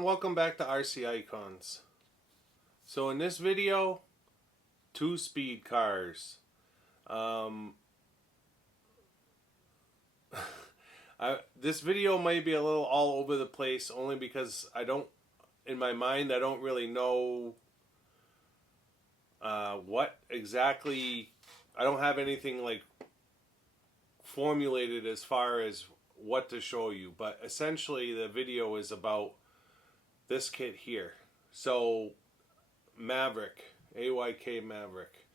and welcome back to RC Icons. So in this video, two-speed cars. This video might be a little all over the place only because in my mind I don't really know what exactly, I don't have anything like formulated as far as what to show you, but essentially the video is about this kit here. So Maverick, AYK Maverick.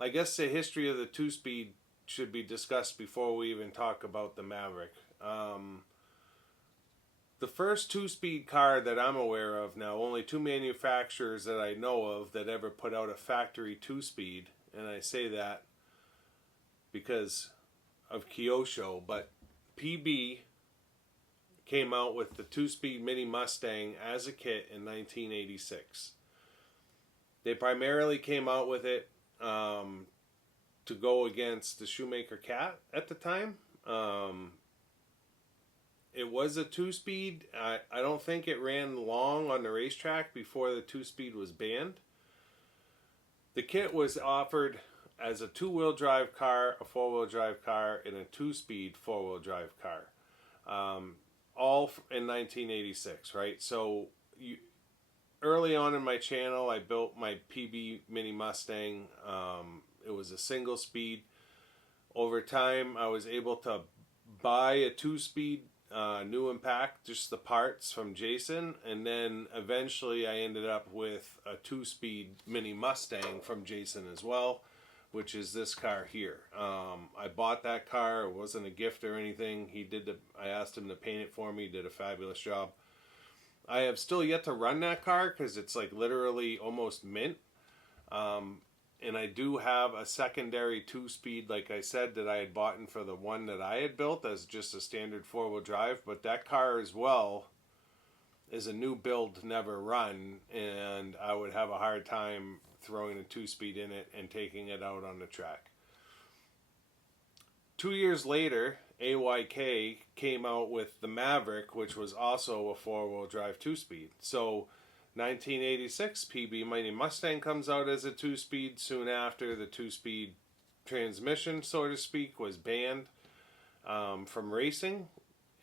I guess the history of the two-speed should be discussed before we even talk about the Maverick. The first two-speed car that I'm aware of now, only two manufacturers that I know of that ever put out a factory two-speed, and I say that because of Kyosho, but PB came out with the two-speed Mini Mustang as a kit in 1986. They primarily came out with it to go against the Shoemaker Cat at the time. It was a two-speed. I don't think it ran long on the racetrack before the two-speed was banned. The kit was offered as a two-wheel drive car, a four-wheel drive car, and a two-speed four-wheel drive car. All in 1986, right? So early on in my channel, I built my PB Mini Mustang. It was a single speed. Over time, I was able to buy a two-speed new impact, just the parts from Jason, and then eventually I ended up with a two-speed Mini Mustang from Jason as well, which is this car here. I bought that car. It wasn't a gift or anything. I asked him to paint it for me. He did a fabulous job. I have still yet to run that car because it's like literally almost mint. And I do have a secondary two-speed, like I said, that I had bought in for the one that I had built as just a standard four-wheel drive. But that car as well is a new build, never run, and I would have a hard time throwing a two-speed in it and taking it out on the track. 2 years later, AYK came out with the Maverick, which was also a four-wheel drive two-speed. So 1986, PB Mini Mustang comes out as a two-speed. Soon after, the two-speed transmission, so to speak, was banned from racing.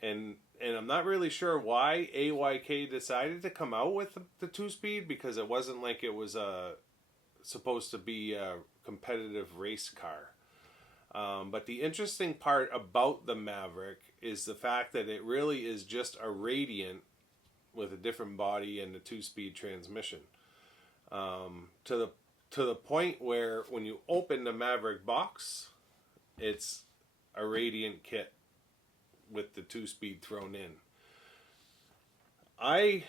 And I'm not really sure why AYK decided to come out with the two-speed, because it wasn't like it was supposed to be a competitive race car. But the interesting part about the Maverick is the fact that it really is just a Radiant with a different body and a two-speed transmission. To the point where when you open the Maverick box, it's a Radiant kit with the two-speed thrown in. I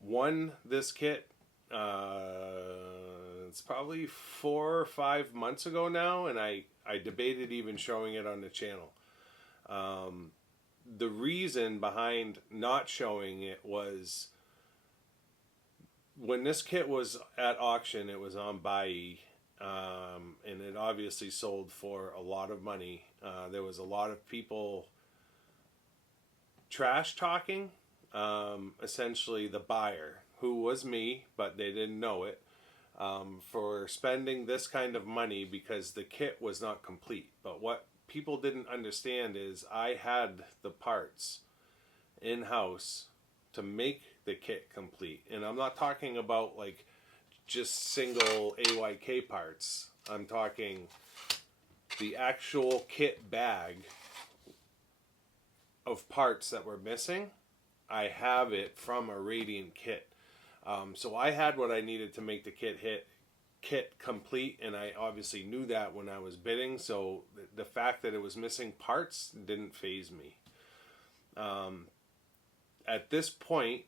won this kit. It's probably 4 or 5 months ago now, and I debated even showing it on the channel. The reason behind not showing it was when this kit was at auction, it was on Buy, and it obviously sold for a lot of money. There was a lot of people trash talking, essentially the buyer, who was me, but they didn't know it, for spending this kind of money because the kit was not complete. But what people didn't understand is I had the parts in-house to make the kit complete. And I'm not talking about like just single AYK parts. I'm talking the actual kit bag of parts that were missing. I have it from a Radiant kit. So I had what I needed to make the kit complete, and I obviously knew that when I was bidding, so the fact that it was missing parts didn't faze me. At this point,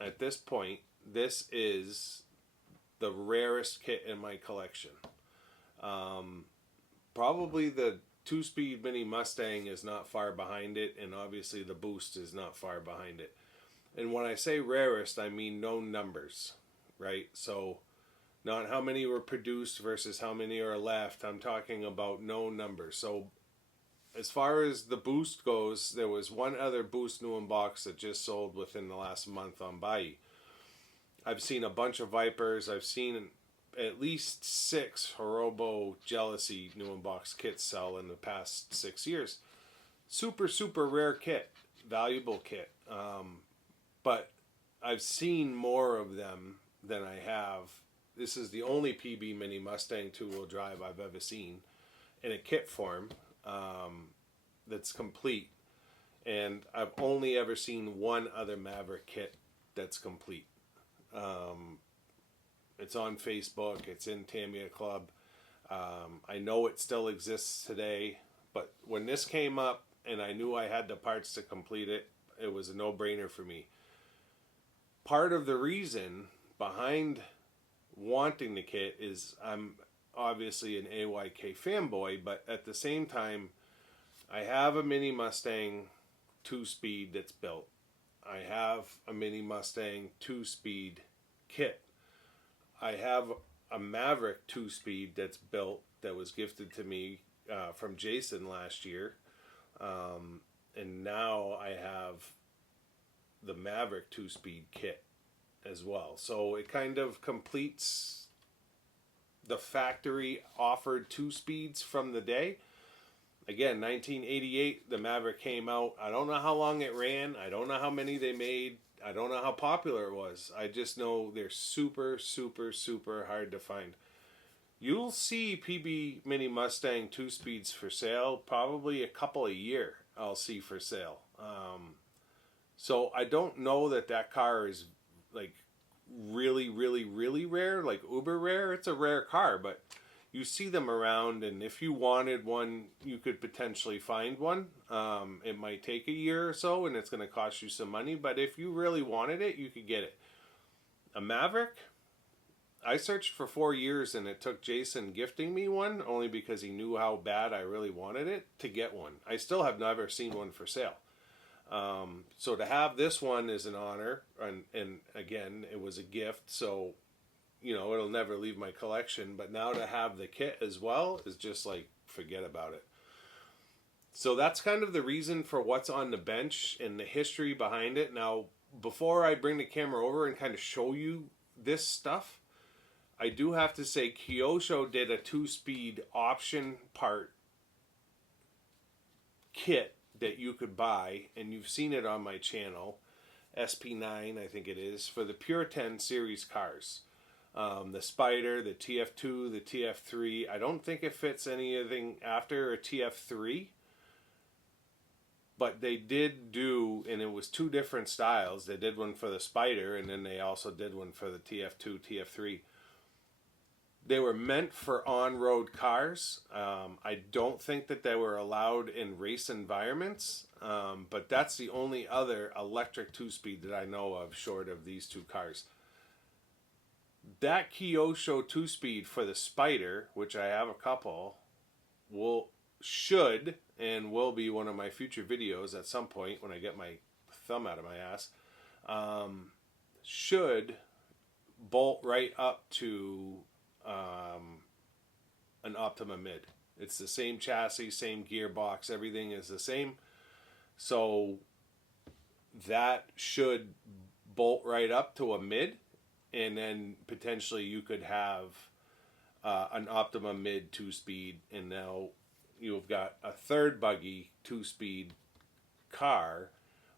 this is the rarest kit in my collection. Probably the two-speed Mini Mustang is not far behind it, and obviously the Boost is not far behind it. And when I say rarest, I mean known numbers, right? So not how many were produced versus how many are left. I'm talking about known numbers. So As far as the Boost goes, there was one other Boost new in box that just sold within the last month on Buyee. I've seen a bunch of Vipers. I've seen at least 6 Horobo Jealousy new in box kits sell in the past 6 years. Super, super rare kit. Valuable kit. But I've seen more of them than I have. This is the only PB Mini Mustang two-wheel drive I've ever seen in a kit form that's complete. And I've only ever seen one other Maverick kit that's complete. It's on Facebook. It's in Tamiya Club. I know it still exists today. But when this came up and I knew I had the parts to complete it, it was a no-brainer for me. Part of the reason behind wanting the kit is I'm obviously an AYK fanboy, but at the same time, I have a Mini Mustang 2-speed that's built. I have a Mini Mustang 2-speed kit. I have a Maverick 2-speed that's built that was gifted to me from Jason last year. And now I have the Maverick 2-speed kit as well. So it kind of completes the factory offered 2-speeds from the day. Again, 1988, the Maverick came out. I don't know how long it ran. I don't know how many they made. I don't know how popular it was. I just know they're super, super, super hard to find. You'll see PB Mini Mustang 2-speeds for sale, probably a couple a year I'll see for sale. So I don't know that that car is like really, really, really rare, like uber rare. It's a rare car, but you see them around, and if you wanted one, you could potentially find one. It might take a year or so, and it's going to cost you some money, but if you really wanted it, you could get it. A Maverick, I searched for 4 years, and it took Jason gifting me one, only because he knew how bad I really wanted it, to get one. I still have never seen one for sale. So to have this one is an honor, and again, it was a gift, so you know, it'll never leave my collection. But now to have the kit as well is just like, forget about it. So that's kind of the reason for what's on the bench and the history behind it. Now, before I bring the camera over and kind of show you this stuff, I do have to say Kyosho did a 2-speed option part kit that you could buy, and you've seen it on my channel, SP9 I think it is, for the Pure 10 series cars. The Spider, the TF2, the TF3. I don't think it fits anything after a TF3, but they did do, and it was 2 different styles. They did one for the Spider, and then they also did one for the TF2, TF3. They were meant for on-road cars. I don't think that they were allowed in race environments, but that's the only other electric 2-speed that I know of short of these 2 cars. That Kyosho 2-speed for the Spider, which I have a couple, should and will be one of my future videos at some point when I get my thumb out of my ass, should bolt right up to an Optima Mid. It's the same chassis, same gearbox, everything is the same. So that should bolt right up to a Mid, and then potentially you could have an Optima Mid 2-speed, and now you've got a third buggy 2-speed car,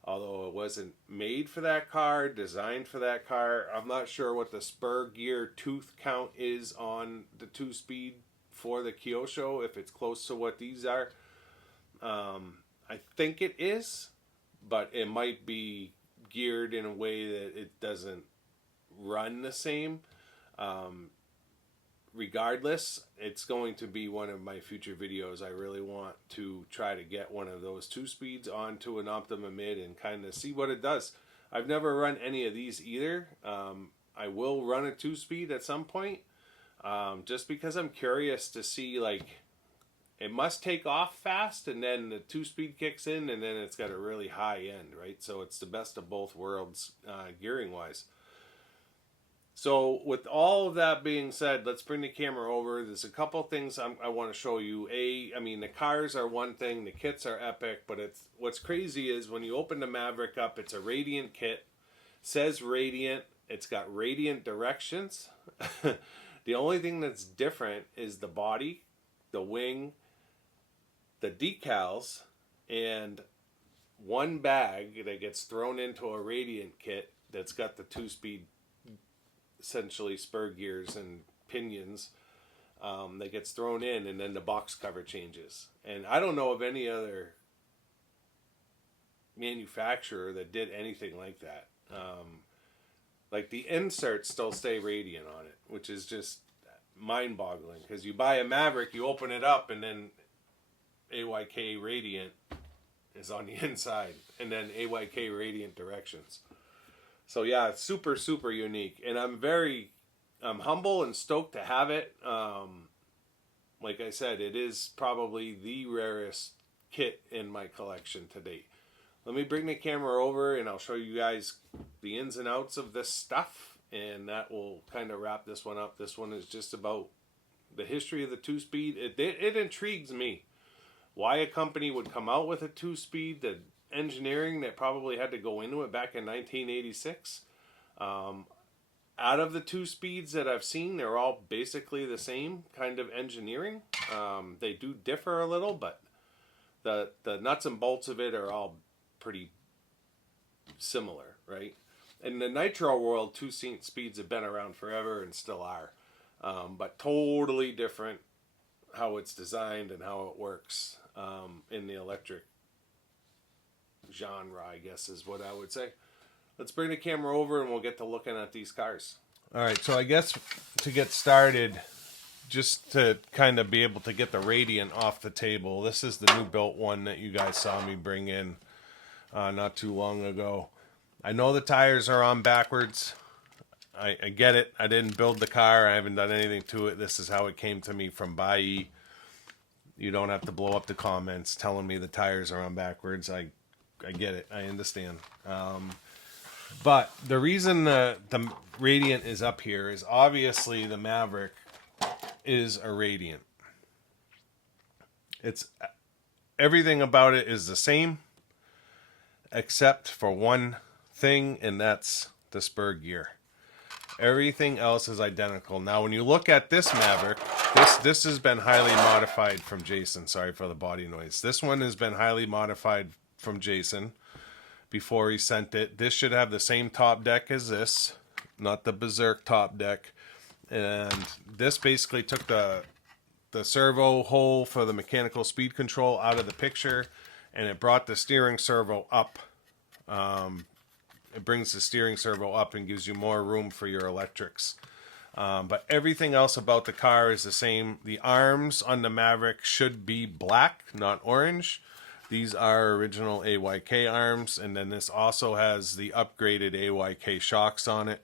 although it wasn't made for that car, designed for that car. I'm not sure what the spur gear tooth count is on the 2-speed for the Kyosho, if it's close to what these are. I think it is, but it might be geared in a way that it doesn't run the same. Regardless, it's going to be one of my future videos. I really want to try to get one of those 2-speeds onto an Optima Mid and kind of see what it does. I've never run any of these either. I will run a 2-speed at some point, just because I'm curious to see, like, it must take off fast, and then the 2-speed kicks in, and then it's got a really high end, right? So it's the best of both worlds, gearing wise. So with all of that being said, let's bring the camera over. There's a couple things I want to show you. I mean, the cars are one thing, the kits are epic, but what's crazy is when you open the Maverick up, it's a Radiant kit. Says Radiant. It's got Radiant directions. The only thing that's different is the body, the wing, the decals, and one bag that gets thrown into a Radiant kit that's got the 2-speed, essentially spur gears and pinions, that gets thrown in, and then the box cover changes. And I don't know of any other manufacturer that did anything like that. Like the inserts still stay Radiant on it, which is just mind-boggling, because you buy a Maverick, you open it up, and then AYK Radiant is on the inside, and then AYK Radiant directions. So yeah, it's super, super unique, and I'm humble and stoked to have it. Like I said, it is probably the rarest kit in my collection to date. Let me bring the camera over and I'll show you guys the ins and outs of this stuff, and that will kind of wrap this one up. This one is just about the history of the 2-speed. It intrigues me why a company would come out with a 2-speed, the engineering that probably had to go into it back in 1986. Out of the 2-speeds that I've seen, they're all basically the same kind of engineering. They do differ a little, but the nuts and bolts of it are all pretty similar, right? In the nitro world, 2-speeds have been around forever and still are, but totally different how it's designed and how it works in the electric genre, I guess is what I would say. Let's bring the camera over and we'll get to looking at these cars. All right, so I guess to get started, just to kind of be able to get the Radiant off the table, this is the new built one that you guys saw me bring in not too long ago. I know the tires are on backwards. I get it. I didn't build the car. I haven't done anything to it. This is how it came to me from Bayi. You don't have to blow up the comments telling me the tires are on backwards. I get it. I understand. But the reason the Radiant is up here is obviously the Maverick is a Radiant. It's everything about it is the same, except for one thing, and that's the spur gear. Everything else is identical. Now, when you look at this Maverick, this has been highly modified from Jason. Sorry for the body noise. This one has been highly modified from Jason before he sent it. This should have the same top deck as this, not the Berserk top deck. And this basically took the servo hole for the mechanical speed control out of the picture, and it brought the steering servo up. It brings the steering servo up and gives you more room for your electrics. But everything else about the car is the same. The arms on the Maverick should be black, not orange. These are original AYK arms, and then this also has the upgraded AYK shocks on it.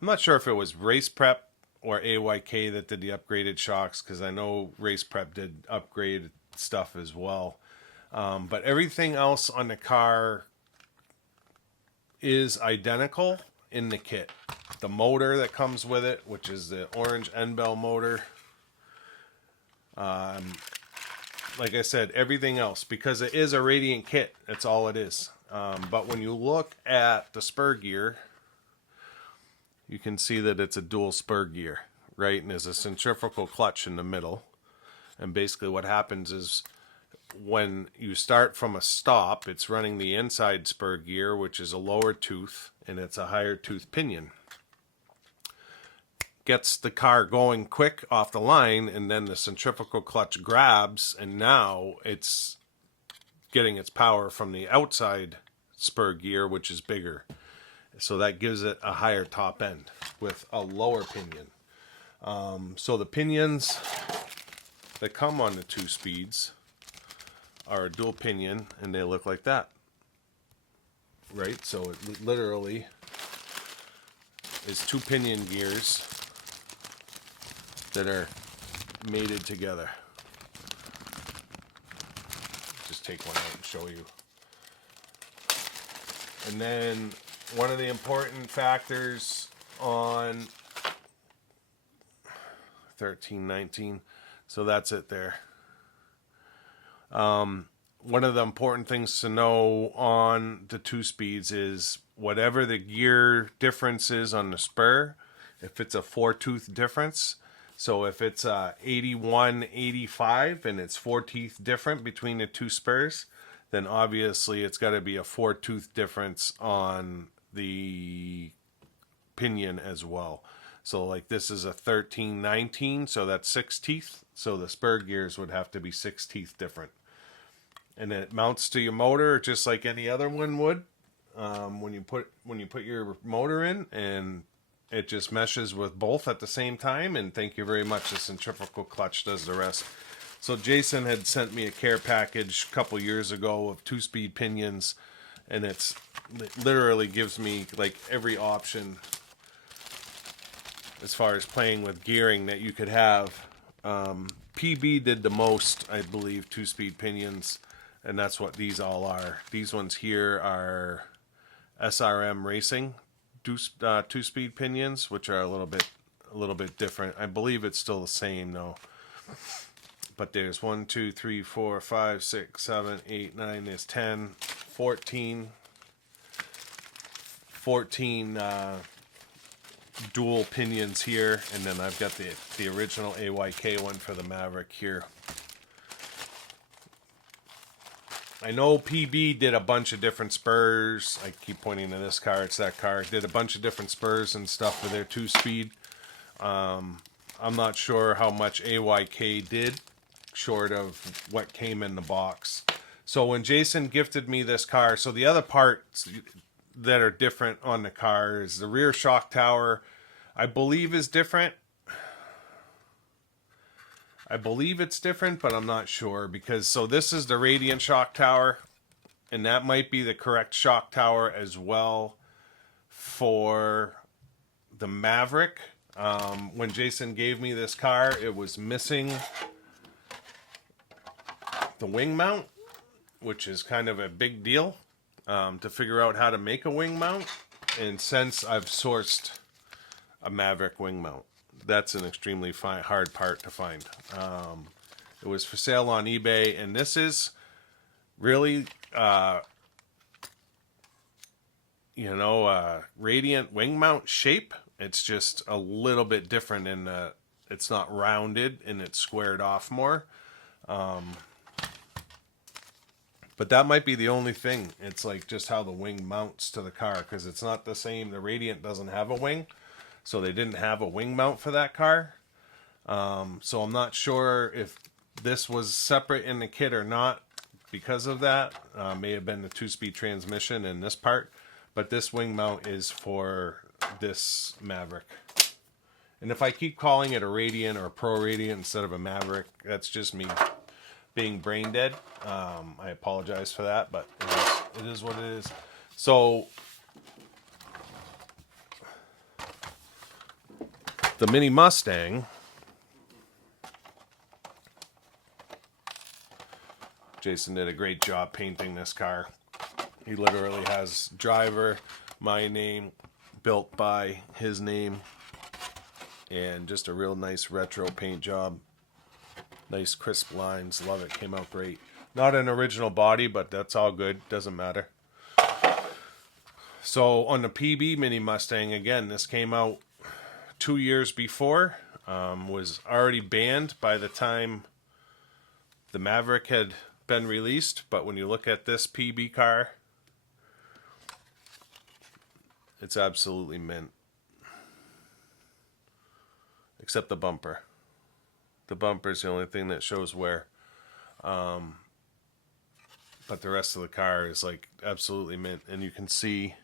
I'm not sure if it was Race Prep or AYK that did the upgraded shocks, because I know Race Prep did upgrade stuff as well. But everything else on the car is identical in the kit. The motor that comes with it, which is the orange N-Bell motor. Like I said, everything else, because it is a Radiant kit, that's all it is. But when you look at the spur gear, you can see that it's a dual spur gear, right? And there's a centrifugal clutch in the middle. And basically what happens is when you start from a stop, it's running the inside spur gear, which is a lower tooth, and it's a higher tooth pinion. Gets the car going quick off the line, and then the centrifugal clutch grabs, and now it's getting its power from the outside spur gear, which is bigger. So that gives it a higher top end with a lower pinion. So the pinions that come on the 2-speeds are a dual pinion, and they look like that, right? So it literally is 2 pinion gears that are mated together. Just take one out and show you. And then one of the important factors on 13, 19. So that's it there. One of the important things to know on the 2-speeds is whatever the gear difference is on the spur, if it's a 4-tooth difference, so if it's 81, 85 and it's 4 teeth different between the 2 spurs, then obviously it's got to be a 4-tooth difference on the pinion as well. So like this is a 13, 19, so that's 6 teeth. So the spur gears would have to be 6 teeth different. And then it mounts to your motor just like any other one would. When you put your motor in, and it just meshes with both at the same time. And thank you very much. The centrifugal clutch does the rest. So Jason had sent me a care package a couple years ago of 2-speed pinions, and it literally gives me like every option as far as playing with gearing that you could have. PB did the most, I believe, 2-speed pinions, and that's what these all are. These ones here are SRM Racing 2-speed pinions, which are a little bit different. I believe it's still the same though. But there's 1, 2, 3, 4, 5, 6, 7, 8, 9, there's 10, 14 dual pinions here, and then I've got the original AYK one for the Maverick here. I know PB did a bunch of different spurs. I keep pointing to this car, it's that car. Did a bunch of different spurs and stuff for their 2-speed. I'm not sure how much AYK did, short of what came in the box. So when Jason gifted me this car, so the other parts that are different on the car is the rear shock tower, I believe is different. I believe it's different, but I'm not sure, because so this is the radiant shock tower, and that might be the correct shock tower as well for the Maverick. When Jason gave me this car, it was missing the wing mount, which is kind of a big deal to figure out how to make a wing mount. And since I've sourced a Maverick wing mount, that's an extremely hard part to find. It was for sale on eBay, and this is really, radiant wing mount shape. It's just a little bit different in that it's not rounded and it's squared off more. But that might be the only thing. It's like just how the wing mounts to the car, because it's not the same. The Radiant doesn't have a wing, so they didn't have a wing mount for that car. So I'm not sure if this was separate in the kit or not because of that. May have been the 2-speed transmission in this part, but this wing mount is for this Maverick. And if I keep calling it a Radiant or a Pro Radiant instead of a Maverick, that's just me being brain dead. I apologize for that, but it is what it is. So the Mini Mustang, Jason did a great job painting this car. He literally has driver, my name, built by his name, and just a real nice retro paint job. Nice crisp lines. Love it. Came out great. Not an original body, but that's all good. Doesn't matter. So on the PB Mini Mustang, again, this came out 2 years before. Was already banned by the time the Maverick had been released. But when you look at this PB car, it's absolutely mint. Except the bumper. The bumper is the only thing that shows wear. But the rest of the car is like absolutely mint. And you can see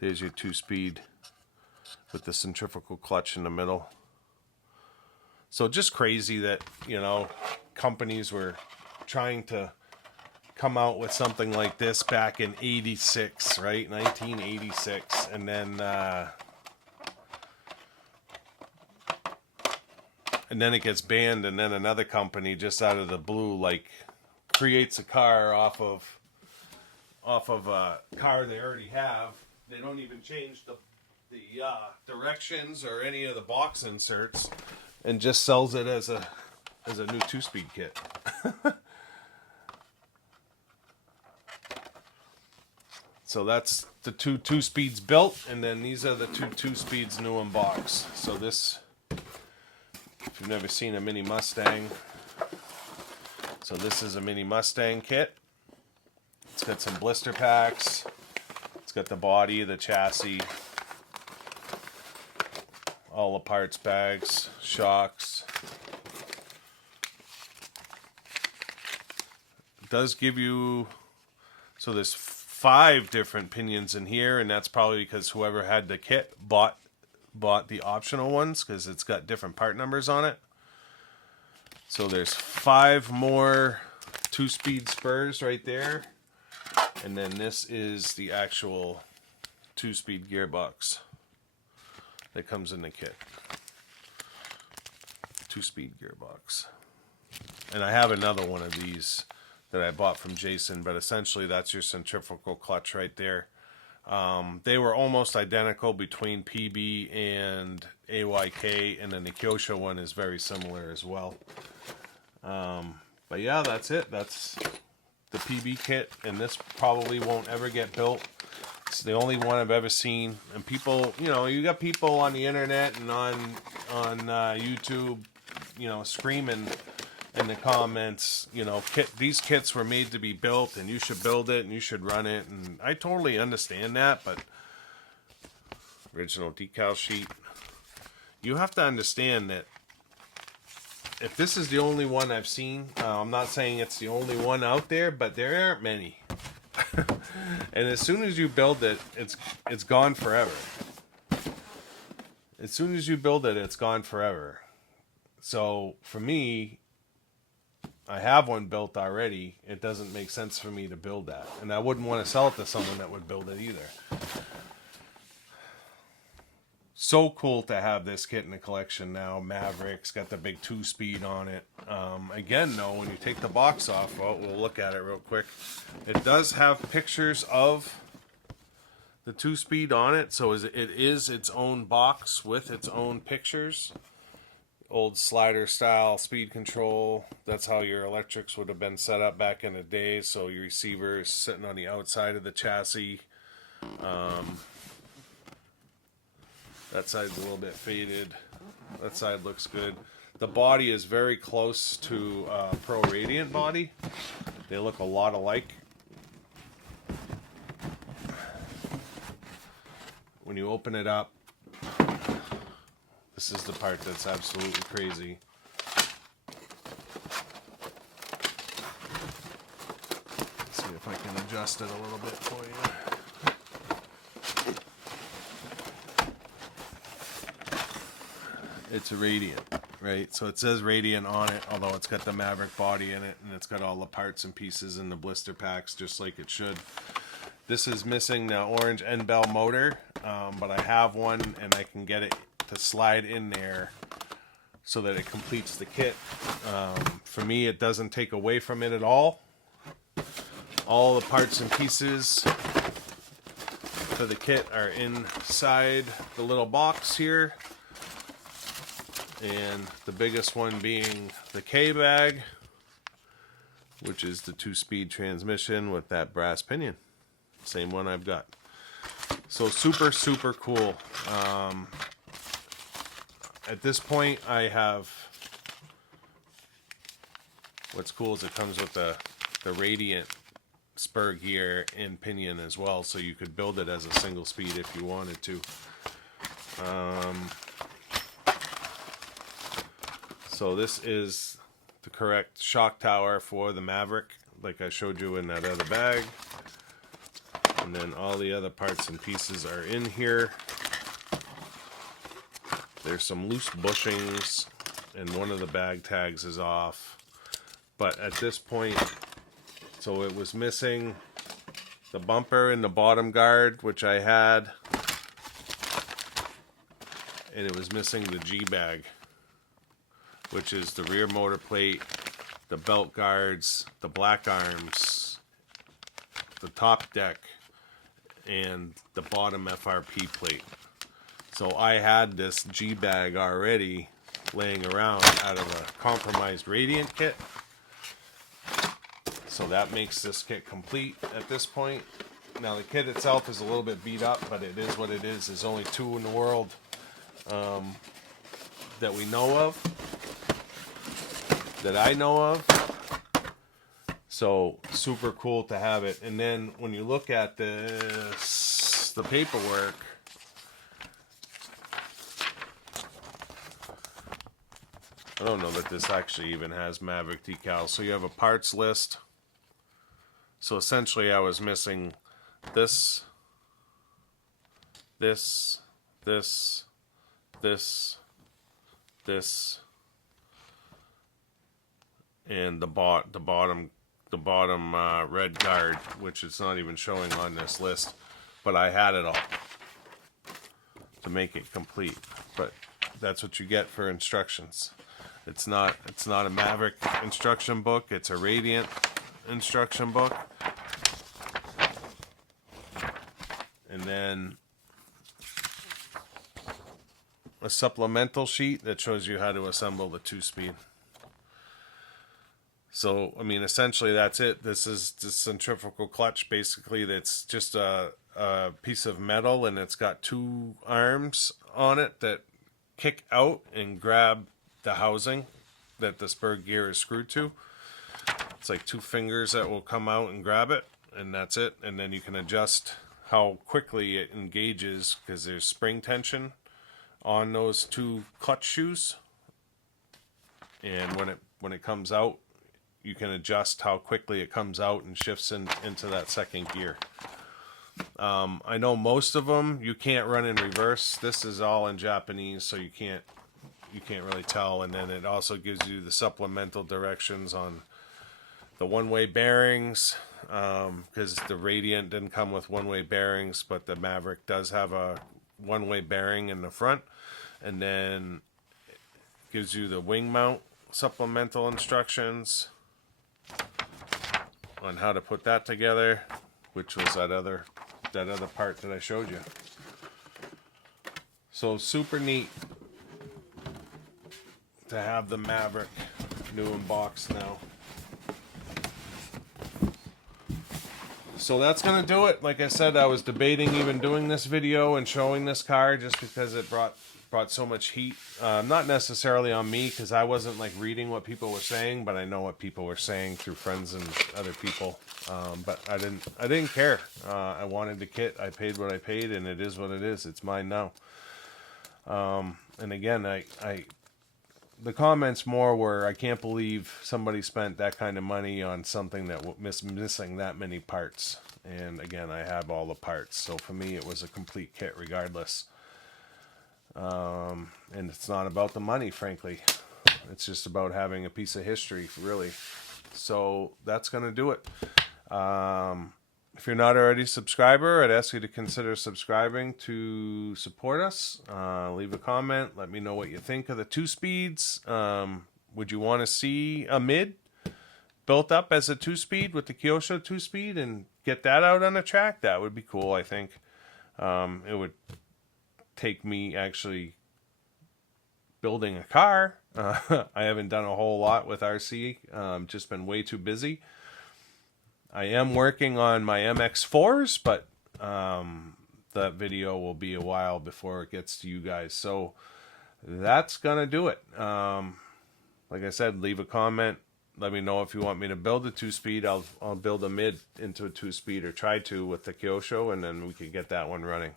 there's your 2-speed with the centrifugal clutch in the middle. So just crazy that, companies were trying to come out with something like this back in 86, right? 1986. And then it gets banned, and then another company just out of the blue creates a car off of a car they already have. They don't even change the directions or any of the box inserts and just sells it as a new 2-speed kit. So that's the two speeds built, and then these are the two speeds new in box. So this, if you've never seen a Mini Mustang, so this is a Mini Mustang kit. It's got some blister packs. It's got the body, the chassis, all the parts bags, shocks. It does give you, so there's 5 different pinions in here, and that's probably because whoever had the kit bought the optional ones, because it's got different part numbers on it. So there's 5 more 2-speed spurs right there, and then this is the actual 2-speed gearbox that comes in the kit. 2-speed gearbox. And I have another one of these that I bought from Jason, but essentially that's your centrifugal clutch right there. They were almost identical between PB and AYK, and then the Kyosho one is very similar as well. But yeah, that's it. That's the PB kit, and this probably won't ever get built. It's the only one I've ever seen. And people, you know, you got people on the internet and on YouTube, you know, screaming in the comments, you know, these kits were made to be built, and you should build it, and you should run it. And I totally understand that, but original decal sheet. You have to understand that if this is the only one I've seen, I'm not saying it's the only one out there, but there aren't many. And as soon as you build it, it's gone forever. As soon as you build it, it's gone forever. So for me, I have one built already. It doesn't make sense for me to build that, and I wouldn't want to sell it to someone that would build it either. So cool to have this kit in the collection now. Maverick's got the big 2-speed on it. Again, though, when you take the box off, well, we'll look at it real quick. It does have pictures of the 2-speed on it, so it is its own box with its own pictures. Old slider style speed control. That's how your electrics would have been set up back in the day. So your receiver is sitting on the outside of the chassis. That side's a little bit faded. That side looks good. The body is very close to Pro Radiant body. They look a lot alike. When you open it up, this is the part that's absolutely crazy. Let's see if I can adjust it a little bit for you. It's a Radiant, right? So it says Radiant on it, although it's got the Maverick body in it, and it's got all the parts and pieces in the blister packs, just like it should. This is missing the orange end bell motor, but I have one, and I can get it to slide in there so that it completes the kit. For me, it doesn't take away from it at all. All the parts and pieces for the kit are inside the little box here. And the biggest one being the K-bag, which is the 2-speed transmission with that brass pinion. Same one I've got. So super, super cool. At this point, I have... What's cool is it comes with the Radiant spur gear and pinion as well, so you could build it as a single speed if you wanted to. So this is the correct shock tower for the Maverick, like I showed you in that other bag. And then all the other parts and pieces are in here. There's some loose bushings, and one of the bag tags is off. But at this point, so it was missing the bumper and the bottom guard, which I had. And it was missing the G-bag, which is the rear motor plate, the belt guards, the black arms, the top deck, and the bottom FRP plate. So I had this G bag already laying around out of a compromised Radiant kit. So that makes this kit complete at this point. Now the kit itself is a little bit beat up, but it is what it is. There's only 2 in the world that we know of, that I know of. So super cool to have it. And then when you look at this, the paperwork, I don't know that this actually even has Maverick decals. So you have a parts list. So essentially I was missing this, this, this, and the bottom red guard, which is not even showing on this list, but I had it all to make it complete. But that's what you get for instructions. It's not a Maverick instruction book, it's a Radiant instruction book. And then a supplemental sheet that shows you how to assemble the 2-speed. So, I mean, essentially that's it. This is the centrifugal clutch, basically. That's just a piece of metal, and it's got 2 arms on it that kick out and grab the housing that the spur gear is screwed to. It's like 2 fingers that will come out and grab it, and that's it. And then you can adjust how quickly it engages, because there's spring tension on those 2 clutch shoes, and when it comes out, you can adjust how quickly it comes out and shifts into that second gear. I know most of them you can't run in reverse. This is all in Japanese, so you can't really tell. And then it also gives you the supplemental directions on the one-way bearings, because the Radiant didn't come with one-way bearings, but the Maverick does have a one-way bearing in the front. And then it gives you the wing mount supplemental instructions on how to put that together, which was that other part that I showed you. So super neat to have the Maverick new in box now. So that's gonna do it. Like I said, I was debating even doing this video and showing this car just because it brought so much heat. Not necessarily on me, because I wasn't like reading what people were saying, but I know what people were saying through friends and other people. But I didn't care. I wanted the kit. I paid what I paid, and it is what it is. It's mine now. And again, the comments more were, I can't believe somebody spent that kind of money on something that missing that many parts. And again, I have all the parts, so for me it was a complete kit regardless. And it's not about the money, frankly. It's just about having a piece of history, really. So that's gonna do it. If you're not already a subscriber, I'd ask you to consider subscribing to support us. Leave a comment. Let me know what you think of the 2 speeds. Would you want to see a mid built up as a 2-speed with the Kyosho 2-speed and get that out on the track? That would be cool, I think. It would take me actually building a car. I haven't done a whole lot with RC. Just been way too busy. I am working on my MX-4s, but that video will be a while before it gets to you guys. So that's going to do it. Like I said, leave a comment. Let me know if you want me to build a 2-speed. I'll build a mid into a 2-speed, or try to, with the Kyosho, and then we can get that one running.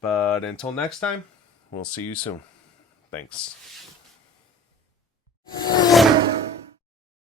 But until next time, we'll see you soon. Thanks.